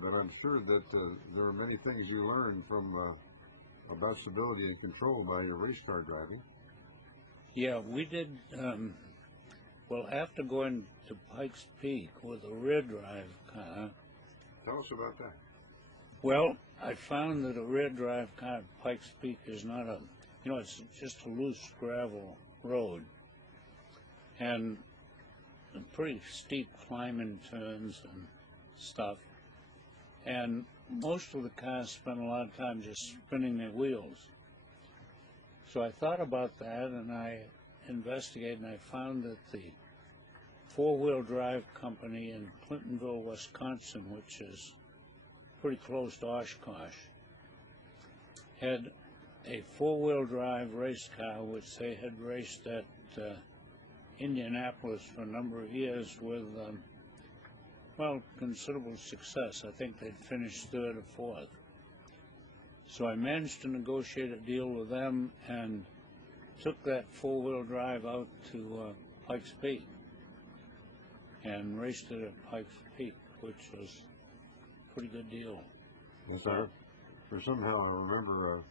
but I'm sure that there are many things you learn from about stability and control by your race car driving. Yeah, we did. Well, after going to Pike's Peak with a rear drive car. Tell us about that. Well, I found that a rear drive car at Pike's Peak is not a, it's just a loose gravel road. And pretty steep climbing turns and stuff. And most of the cars spend a lot of time just spinning their wheels. So I thought about that, and I investigated, and I found that the four-wheel drive company in Clintonville, Wisconsin, which is pretty close to Oshkosh, had a four-wheel drive race car which they had raced at Indianapolis for a number of years with, well, considerable success. I think they'd finished third or fourth. So I managed to negotiate a deal with them and took that four-wheel drive out to Pike's Peak and raced it at Pike's Peak, which was a pretty good deal. Yes, sir. For somehow I remember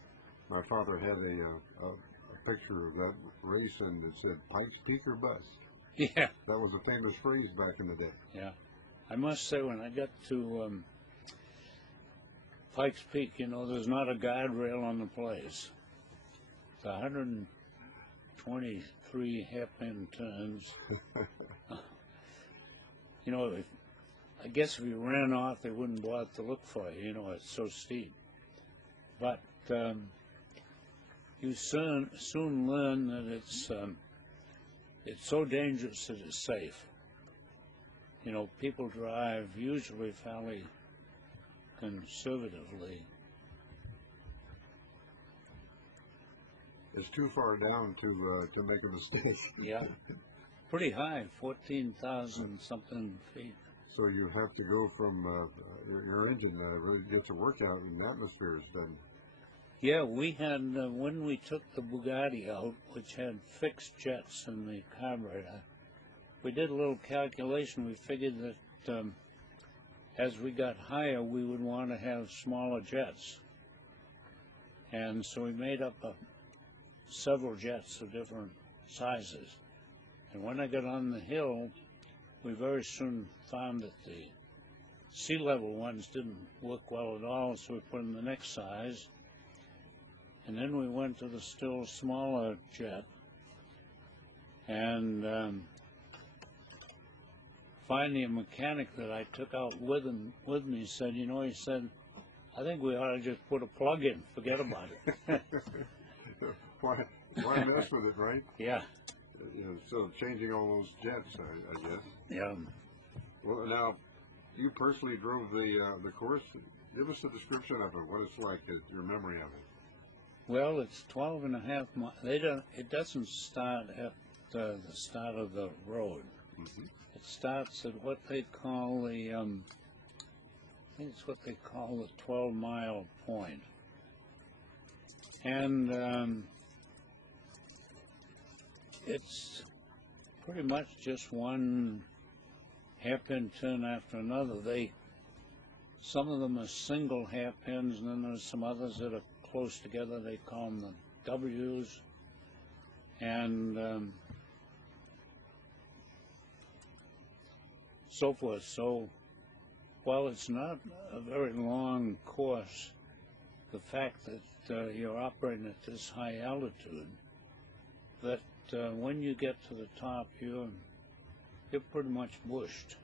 my father had a picture of that race, and it said Pike's Peak or bust. Yeah. That was a famous phrase back in the day. Yeah. I must say, when I got to Pike's Peak, there's not a guardrail on the place. It's 123 hairpin turns. I guess if you ran off, they wouldn't bother to look for you. It's so steep. But you soon learn that it's so dangerous that it's safe. People drive usually fairly conservatively. It's too far down to make a mistake. Yeah, pretty high, 14,000 something feet. So you have to go from your engine really gets a workout in atmospheres then. Yeah, we had, when we took the Bugatti out, which had fixed jets in the carburetor, we did a little calculation. We figured that as we got higher, we would want to have smaller jets. And so we made up several jets of different sizes. And when I got on the hill, we very soon found that the sea level ones didn't work well at all, so we put in the next size. And then we went to the still smaller jet, and finally a mechanic that I took out with me said, he said, I think we ought to just put a plug in, forget about it. Why mess with it, right? Yeah. So changing all those jets, I guess. Yeah. Well, now, you personally drove the course. Give us a description of it, what it's like, your memory of it. Well, it's 12.5 miles. It doesn't start at the start of the road. Mm-hmm. It starts at what they call the, I think it's what they call the 12-mile point. And it's pretty much just one hairpin turn after another. Some of them are single hairpins, and then there's some others that are close together. They call them the W's, and so forth. So while it's not a very long course, the fact that you're operating at this high altitude, that when you get to the top, you're pretty much bushed.